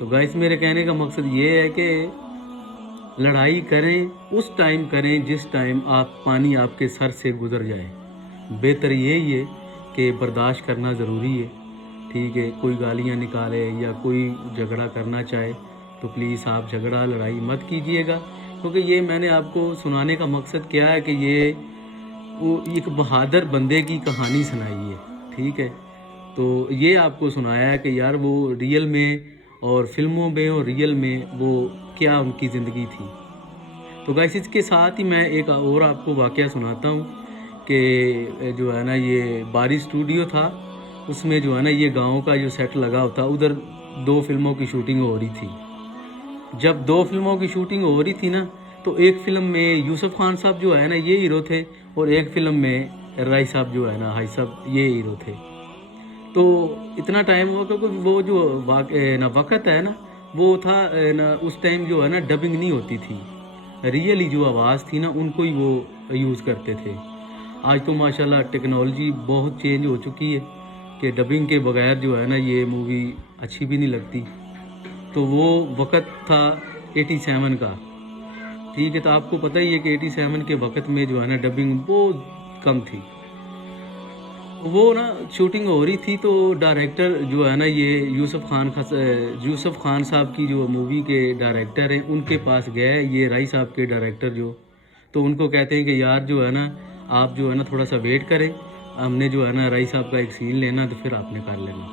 تو گائس میرے کہنے کا مقصد یہ ہے کہ لڑائی کریں اس ٹائم کریں جس ٹائم پانی آپ کے سر سے گزر جائے. بہتر یہی ہے کہ برداشت کرنا ضروری ہے. ٹھیک ہے, کوئی گالیاں نکالے یا کوئی جھگڑا کرنا چاہے تو پلیز آپ جھگڑا لڑائی مت کیجیے گا, کیونکہ یہ میں نے آپ کو سنانے کا مقصد کیا ہے کہ یہ وہ ایک بہادر بندے کی کہانی سنائی ہے. ٹھیک ہے, تو یہ آپ کو سنایا ہے کہ یار وہ ریئل میں اور فلموں میں اور ریئل میں وہ کیا ان کی زندگی تھی. تو گائس اس کے ساتھ ہی میں ایک اور آپ کو واقعہ سناتا ہوں کہ جو ہے نا یہ باری اسٹوڈیو تھا, اس میں جو ہے نا یہ گاؤں کا جو سیٹ لگا ہوتا, ادھر 2 فلموں کی شوٹنگ ہو رہی تھی. جب 2 فلموں کی شوٹنگ ہو رہی تھی نا, تو ایک فلم میں یوسف خان صاحب جو ہے نا یہ ہیرو تھے, اور ایک فلم میں رائی صاحب جو ہے نا حاج صاحب یہ ہیرو تھے. تو اتنا ٹائم ہوا کیونکہ وہ جو وقت ہے نا وہ تھا نا, اس ٹائم جو ہے نا ڈبنگ نہیں ہوتی تھی, ریئلی جو آواز تھی نا ان کو ہی وہ یوز کرتے تھے. آج تو ماشاءاللہ ٹیکنالوجی بہت چینج ہو چکی ہے کہ ڈبنگ کے بغیر جو ہے نا یہ مووی اچھی بھی نہیں لگتی. تو وہ وقت تھا 87 کا. ٹھیک ہے, تو آپ کو پتہ ہی ہے کہ 87 کے وقت میں جو ہے نا ڈبنگ بہت کم تھی. وہ نا شوٹنگ ہو رہی تھی تو ڈائریکٹر جو ہے نا یہ یوسف خان صاحب کی جو مووی کے ڈائریکٹر ہیں ان کے پاس گئے یہ رائی صاحب کے ڈائریکٹر جو, تو ان کو کہتے ہیں کہ یار جو ہے نا آپ جو ہے نا تھوڑا سا ویٹ کریں, ہم نے جو ہے نا رائی صاحب کا ایک سین لینا تو پھر آپ نے کر لینا.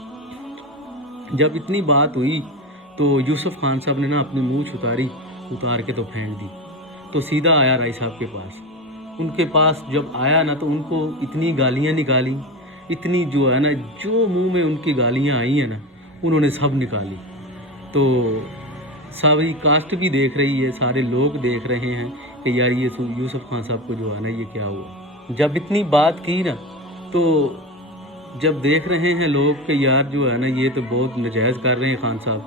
جب اتنی بات ہوئی تو یوسف خان صاحب نے نا اپنی مونچھ اتار کے تو پھینک دی, تو سیدھا آیا رائی صاحب کے پاس. ان کے پاس جب آیا نا تو ان کو اتنی گالیاں نکالی, اتنی جو ہے نا جو منہ میں ان کی گالیاں آئی ہیں نا انہوں نے سب نکالی. تو ساری کاسٹ بھی دیکھ رہی ہے, سارے لوگ دیکھ رہے ہیں کہ یار یہ یوسف خان صاحب کو جو ہے نا یہ کیا ہوا. جب اتنی بات کی نا تو جب دیکھ رہے ہیں لوگ کہ یار جو ہے نا یہ تو بہت ناجائز کر رہے ہیں خان صاحب,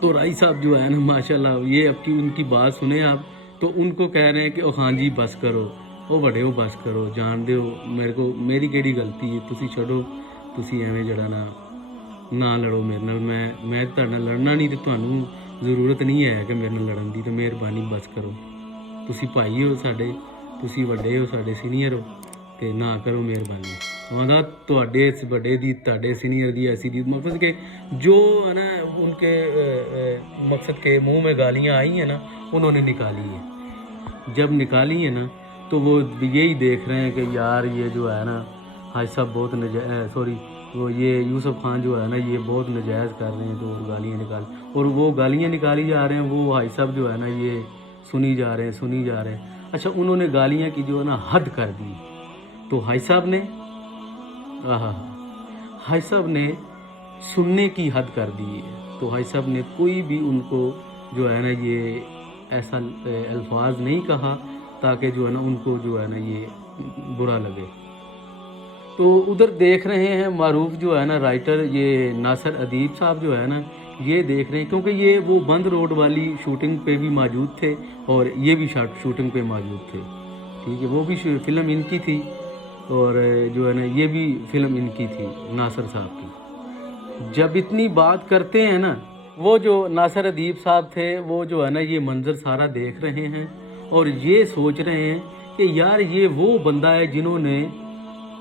تو رائی صاحب جو ہے نا ماشاءاللہ یہ اب کی ان کی بات سنیں آپ, تو ان کو کہہ رہے ہیں کہ او خان جی بس کرو, او بڑے ہو بس کرو, جان دیو میری کیڑی غلطی ہے, تسی چھڑو, تسی ایویں جڑا نہ لڑو میرے نال, میں تہاڈے نال لڑنا نہیں تے تانوں ضرورت نہیں ہے کہ میرے نال لڑن دی, تو مہربانی بس کرو, تسی بھائی ہو ساڈے, تسی وڈے ہو ساڈے سینئر ہو, تے نہ کرو مہربانی. وہاں تواڈے بڑے دی تواڈے سینئر دی ایسی دی مقصد کہ جو ہے نا ان کے مقصد کے منہ میں گالیاں آئی ہیں نا انہوں نے نکالی ہے. جب نکالی ہے نا تو وہ یہی دیکھ رہے ہیں کہ یار یہ جو ہے نا حاج صاحب بہت وہ یہ یوسف خان جو ہے نا یہ بہت ناجائز کر رہے ہیں, تو گالیاں اور وہ گالیاں نکالی جا رہے ہیں, وہ حاج صاحب جو ہے نا یہ سنی جا رہے ہیں. اچھا انہوں نے گالیاں کی جو ہے نا حد کر دی, تو حاج صاحب نے سننے کی حد کر دی ہے. تو حاج صاحب نے کوئی بھی ان کو جو ہے نا یہ ایسا الفاظ نہیں کہا تاکہ جو ہے نا ان کو جو ہے نا یہ برا لگے. تو ادھر دیکھ رہے ہیں معروف جو ہے نا رائٹر یہ ناصر ادیب صاحب جو ہے نا یہ دیکھ رہے ہیں, کیونکہ یہ وہ بند روڈ والی شوٹنگ پہ بھی موجود تھے اور یہ بھی شوٹنگ پہ موجود تھے. ٹھیک ہے, وہ بھی فلم ان کی تھی اور جو ہے نا یہ بھی فلم ان کی تھی ناصر صاحب کی. جب اتنی بات کرتے ہیں نا وہ جو ناصر ادیب صاحب تھے وہ جو ہے نا یہ منظر سارا دیکھ رہے ہیں اور یہ سوچ رہے ہیں کہ یار یہ وہ بندہ ہے جنہوں نے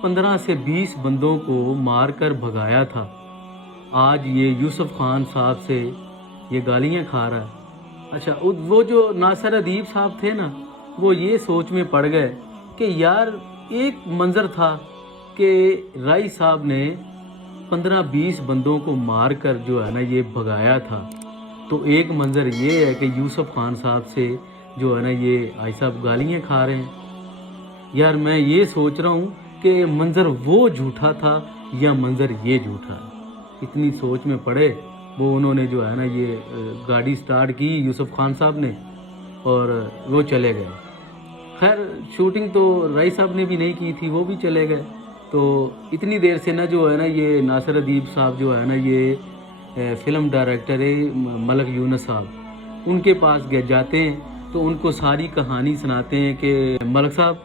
15 سے 20 بندوں کو مار کر بھگایا تھا, آج یہ یوسف خان صاحب سے یہ گالیاں کھا رہا ہے. اچھا وہ جو ناصر ادیب صاحب تھے نا وہ یہ سوچ میں پڑ گئے کہ یار ایک منظر تھا کہ رائی صاحب نے 15-20 بندوں کو مار کر جو ہے نا یہ بھگایا تھا, تو ایک منظر یہ ہے کہ یوسف خان صاحب سے جو ہے نا یہ حاج صاحب گالیاں کھا رہے ہیں. یار میں یہ سوچ رہا ہوں کہ منظر وہ جھوٹا تھا یا منظر یہ جھوٹا. اتنی سوچ میں پڑے وہ انہوں نے جو ہے نا یہ گاڑی سٹارٹ کی یوسف خان صاحب نے اور وہ چلے گئے. خیر شوٹنگ تو رائی صاحب نے بھی نہیں کی تھی, وہ بھی چلے گئے. تو اتنی دیر سے نا جو ہے نا یہ ناصر ادیب صاحب جو ہے نا یہ فلم ڈائریکٹر ملک یونس صاحب, ان کے پاس جاتے ہیں تو ان کو ساری کہانی سناتے ہیں کہ ملک صاحب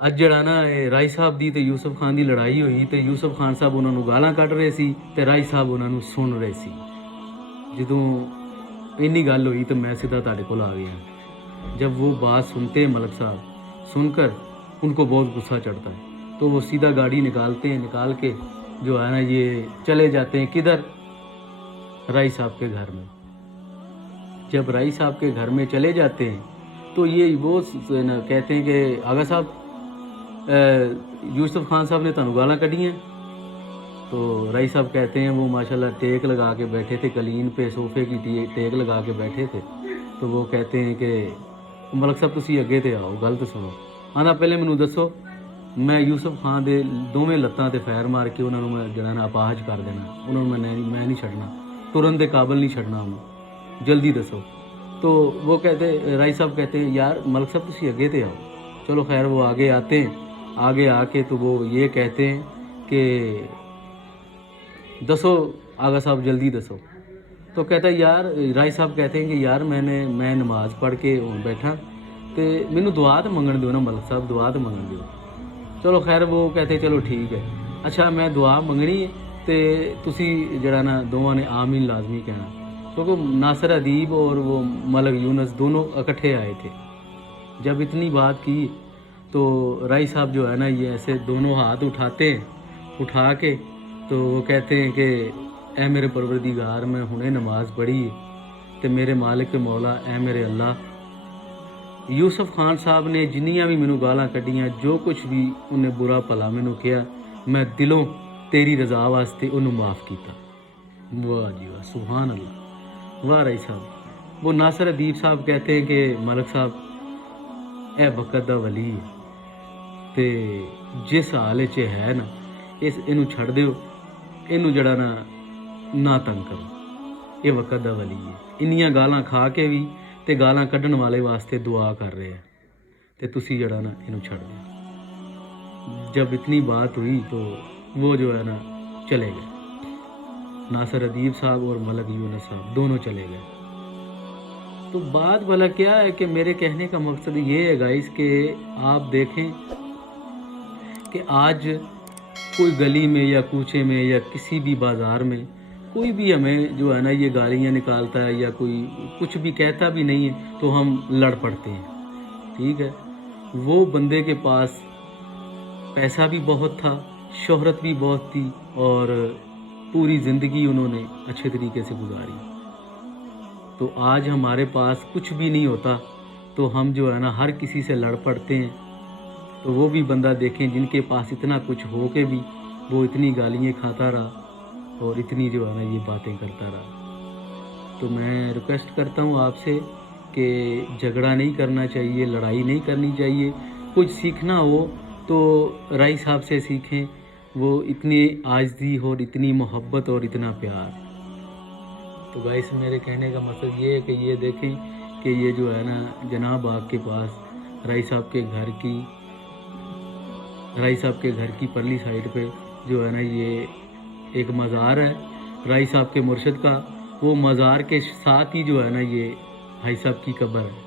اج جڑا نا رائی صاحب دی تے یوسف خان دی لڑائی ہوئی تے یوسف خان صاحب انہوں نے گالاں کٹ رہے سی تے رائی صاحب انہوں نے سن رہے سی. جدوں ਇੰਨੀ ਗੱਲ ہوئی تو میں سیدھا تہاڈے کول آ گیا۔ جب وہ بات سنتے ہیں ملک صاحب، سن کر ان کو بہت غصہ چڑھتا ہے، تو وہ سیدھا گاڑی نکالتے ہیں، نکال کے جو ہے نا یہ چلے جاتے ہیں کدھر؟ رائی صاحب کے گھر میں۔ جب رائی صاحب کے گھر میں چلے جاتے ہیں تو یہ وہ کہتے ہیں کہ آغا صاحب یوسف خان صاحب نے تانوں گالاں کڈی ہیں؟ تو رائی صاحب کہتے ہیں وہ ماشاءاللہ ٹیک لگا کے بیٹھے تھے، قلین پہ صوفے کی ٹیک لگا کے بیٹھے تھے، تو وہ کہتے ہیں کہ ملک صاحب تسی اگے تے آؤ، گل تو سنو۔ آنا پہلے مینوں دسو، میں یوسف خان دے دوویں لتاں تے فیر مار کے انہاں نوں میں جڑا نا اپاہج کر دینا، انہاں نوں میں نہیں چھڈنا، ترن دے قابل نہیں چھڈنا انہوں، جلدی دسو۔ تو وہ کہتے رائی صاحب کہتے ہیں یار ملک صاحب تسی اگے تے آؤ۔ چلو خیر وہ آگے آتے ہیں، آگے آ کے تو وہ یہ کہتے ہیں کہ دسو آغا صاحب جلدی دسو۔ تو کہتا ہے یار، رائی صاحب کہتے ہیں کہ یار میں نماز پڑھ کے بیٹھا تے مینوں دعا تے منگن دیو نا ملک صاحب، دعا تے منگن دیو۔ چلو خیر وہ کہتے چلو ٹھیک ہے، اچھا میں دعا منگنی ہے تے تسی جڑا نا دوواں نے آمین لازمی کہنا، کیونکہ ناصر ادیب اور وہ ملک یونس دونوں اکٹھے آئے تھے۔ جب اتنی بات کی تو رائی صاحب جو ہے نا یہ ایسے دونوں ہاتھ اٹھاتے ہیں، اٹھا کے تو وہ کہتے ہیں کہ اے میرے پروردگار، میں ہنے نماز پڑھی تے میرے مالک مولا، اے میرے اللہ، یوسف خان صاحب نے جنیاں بھی مینوں گالاں کڈیاں، جو کچھ بھی انہیں برا بھلا مینوں کیا، میں دلوں تیری رضا واسطے انہوں معاف کیتا۔ واہ جی واہ، سبحان اللہ، واہ رائی صاحب۔ وہ ناصر ادیب صاحب کہتے ہیں کہ ملک صاحب اے وقت دا ولی ہے تے جس حال چ ہے نا اینوں چھڈ دیو، اینوں جڑا نہ تنگ کرو، یہ وقت دا ولی ہے۔ انیاں گالاں کھا کے بھی تے گالاں کڈن والے واسطے دعا کر رہے ہیں تے تسی جڑا نا اینوں چھڈ دیو۔ جب اتنی بات ہوئی تو وہ جو ہے نا چلے گئے، ناصر ادیب صاحب اور ملک یونس صاحب دونوں چلے گئے۔ تو بات بھلا کیا ہے کہ میرے کہنے کا مقصد یہ ہے گائز کہ آپ دیکھیں کہ آج کوئی گلی میں یا کوچے میں یا کسی بھی بازار میں کوئی بھی ہمیں جو ہے نا یہ گالیاں نکالتا ہے یا کوئی کچھ بھی کہتا بھی نہیں ہے تو ہم لڑ پڑتے ہیں، ٹھیک ہے۔ وہ بندے کے پاس پیسہ بھی بہت تھا، شہرت بھی بہت تھی، اور پوری زندگی انہوں نے اچھے طریقے سے گزاری۔ تو آج ہمارے پاس کچھ بھی نہیں ہوتا تو ہم جو ہے نا ہر کسی سے لڑ پڑتے ہیں۔ تو وہ بھی بندہ دیکھیں جن کے پاس اتنا کچھ ہو کے بھی وہ اتنی گالیاں کھاتا رہا اور اتنی جو ہے نا یہ باتیں کرتا رہا۔ تو میں ریکویسٹ کرتا ہوں آپ سے کہ جھگڑا نہیں کرنا چاہیے، لڑائی نہیں کرنی چاہیے۔ کچھ سیکھنا ہو تو رائی صاحب سے سیکھیں، وہ اتنی عاجزی اور اتنی محبت اور اتنا پیار۔ تو گائس میرے کہنے کا مقصد یہ ہے کہ یہ دیکھیں کہ یہ جو ہے نا جناب باغ کے پاس رائی صاحب کے گھر کی پرلی سائڈ پہ جو ہے نا یہ ایک مزار ہے رائی صاحب کے مرشد کا، وہ مزار کے ساتھ ہی جو ہے نا یہ بھائی صاحب کی قبر ہے،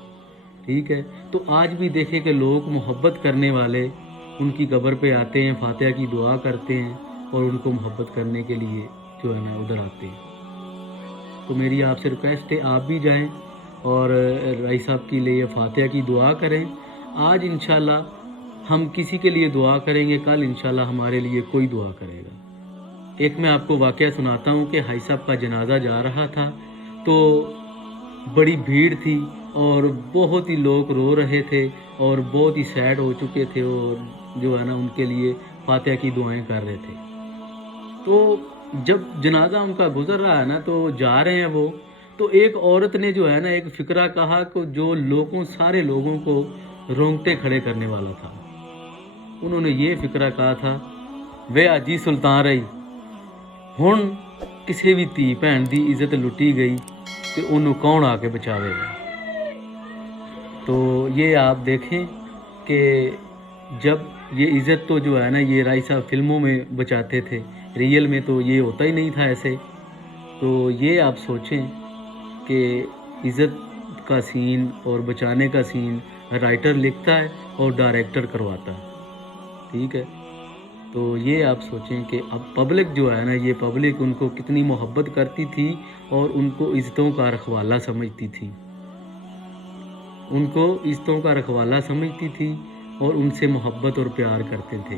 ٹھیک ہے۔ تو آج بھی دیکھیں کہ لوگ محبت کرنے والے ان کی قبر پہ آتے ہیں، فاتحہ کی دعا کرتے ہیں اور ان کو محبت کرنے کے لیے جو ہے نا ادھر آتے ہیں۔ تو میری آپ سے ریکویسٹ ہے آپ بھی جائیں اور رائی صاحب کے لیے فاتحہ کی دعا کریں۔ آج انشاءاللہ ہم کسی کے لیے دعا کریں گے، کل انشاءاللہ ہمارے لیے کوئی دعا کرے گا۔ ایک میں آپ کو واقعہ سناتا ہوں کہ بھائی صاحب کا جنازہ جا رہا تھا تو بڑی بھیڑ تھی اور بہت ہی لوگ رو رہے تھے اور بہت ہی سیڈ ہو چکے تھے اور جو ہے نا ان کے لیے فاتحہ کی دعائیں کر رہے تھے۔ تو جب جنازہ ان کا گزر رہا ہے نا تو جا رہے ہیں وہ، تو ایک عورت نے جو ہے نا ایک فقرہ کہا کہ جو سارے لوگوں کو رونگٹے کھڑے کرنے والا تھا۔ انہوں نے یہ فقرہ کہا تھا، وے آجی سلطان رہی ہن کسی بھی تھی بھن دی عزت لٹی گئی تو انہوں کون آ کے بچاوے گا۔ تو یہ آپ دیکھیں کہ جب یہ عزت تو جو ہے نا یہ رائی صاحب فلموں میں بچاتے تھے، ریئل میں تو یہ ہوتا ہی نہیں تھا ایسے۔ تو یہ آپ سوچیں کہ عزت کا سین اور بچانے کا سین رائٹر لکھتا ہے اور ڈائریکٹر کرواتا ہے، ٹھیک ہے۔ تو یہ آپ سوچیں کہ اب پبلک جو ہے نا، یہ پبلک ان کو کتنی محبت کرتی تھی اور ان کو عزتوں کا رکھوالا سمجھتی تھی، ان کو عزتوں کا رکھوالا سمجھتی تھی اور ان سے محبت اور پیار کرتے تھے۔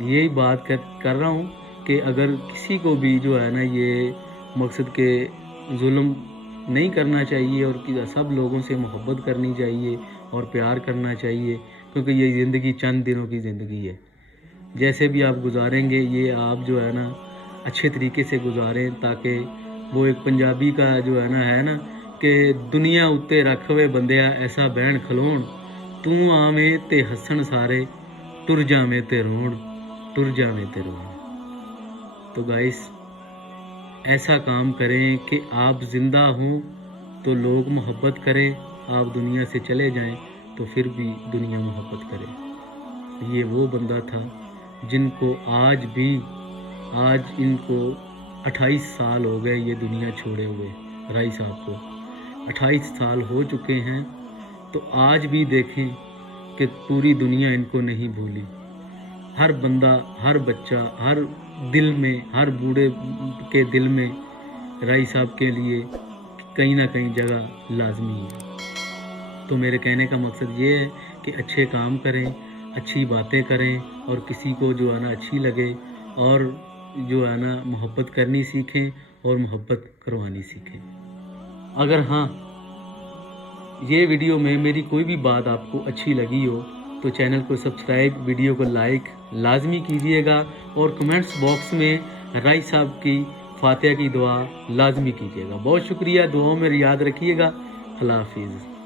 یہی بات کر رہا ہوں کہ اگر کسی کو بھی جو ہے نا یہ مقصد کے ظلم نہیں کرنا چاہیے اور سب لوگوں سے محبت کرنی چاہیے اور پیار کرنا چاہیے، کیونکہ یہ زندگی چند دنوں کی زندگی ہے۔ جیسے بھی آپ گزاریں گے یہ آپ جو ہے نا اچھے طریقے سے گزاریں، تاکہ وہ ایک پنجابی کا جو ہے نا کہ دنیا اتے رکھ ہوئے بندیا ایسا بہن کھلون، تو آویں تے ہسن سارے، ٹر جاویں تے رون، ٹر جاویں تے رون۔ تو گائس ایسا کام کریں کہ آپ زندہ ہوں تو لوگ محبت کریں، آپ دنیا سے چلے جائیں تو پھر بھی دنیا محبت کرے۔ یہ وہ بندہ تھا جن کو آج ان کو 28 سال ہو گئے یہ دنیا چھوڑے ہوئے، رائی صاحب کو 28 سال ہو چکے ہیں، تو آج بھی دیکھیں کہ پوری دنیا ان کو نہیں بھولی۔ ہر بندہ، ہر بچہ، ہر دل میں، ہر بوڑھے کے دل میں رائی صاحب کے لیے کہیں نہ کہیں جگہ لازمی ہے۔ تو میرے کہنے کا مقصد یہ ہے کہ اچھے کام کریں، اچھی باتیں کریں اور کسی کو جو ہے نا اچھی لگے اور جو ہے نا محبت کرنی سیکھیں اور محبت کروانی سیکھیں۔ اگر ہاں یہ ویڈیو میں میری کوئی بھی بات آپ کو اچھی لگی ہو تو چینل کو سبسکرائب، ویڈیو کو لائک لازمی کیجیے گا اور کمنٹس باکس میں رائی صاحب کی فاتحہ کی دعا لازمی کیجیے گا۔ بہت شکریہ، دعاؤں میں یاد رکھیے گا۔ اللہ حافظ۔